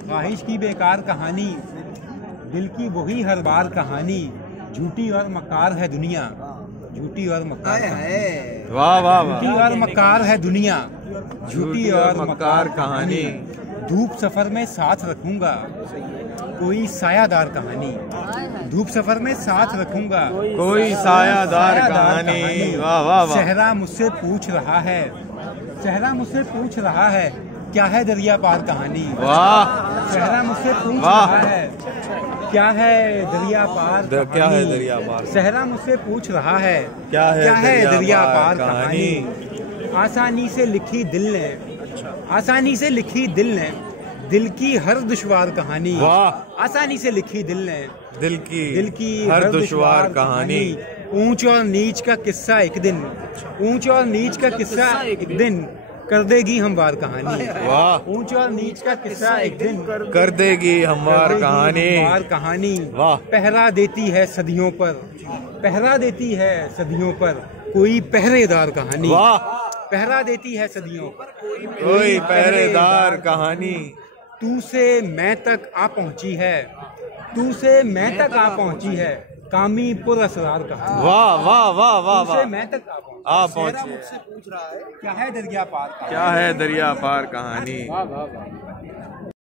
ख्वाहिश की बेकार कहानी, दिल की वही हर बार कहानी, झूठी और मकार है दुनिया, झूठी और मकार। वाह वाह वाह। झूठी और मकार है दुनिया, झूठी और मकार कहानी। धूप सफर में साथ रखूंगा, कोई सायादार कहानी। धूप सफर में साथ रखूंगा, कोई सायादार कहानी। वाह वाह वाह। सहरा मुझसे पूछ रहा है, सहरा मुझसे पूछ रहा है, क्या है दरिया पार कहानी। वाह। सहरा मुझसे पूछ रहा है, क्या है दरिया पार कहानी। क्या है दरिया पार। सहरा मुझसे पूछ रहा है, क्या है दरिया पार कहानी। आसानी से लिखी दिल ने, आसानी से लिखी दिल ने, दिल की हर दुश्वार कहानी। वाह। आसानी से लिखी दिल ने, दिल की हर दुश्वार कहानी। ऊंच और नीच का किस्सा एक दिन, ऊंच और नीच का किस्सा एक दिन कर देगी हमवार कहानी। वाह। ऊंच और नीच का किस्सा एक दिन कर देगी हमवार कहानी। वाह। पहरा देती है सदियों पर, पहरा देती है सदियों पर, कोई पहरेदार कहानी। वाह। पहरा देती है सदियों पर, कोई पहरेदार कहानी। तू से मैं तक आ पहुंची है, तू से मैं तक आ पहुंची है, कामी पुर असरार कहानी। वाह वाह वाह वाह तू से वाह। मैं तक आ पहुंची। मुझसे पूछ रहा है, क्या है दरिया पार कहानी। क्या है दरिया पार कहानी। वाह वाह वाह।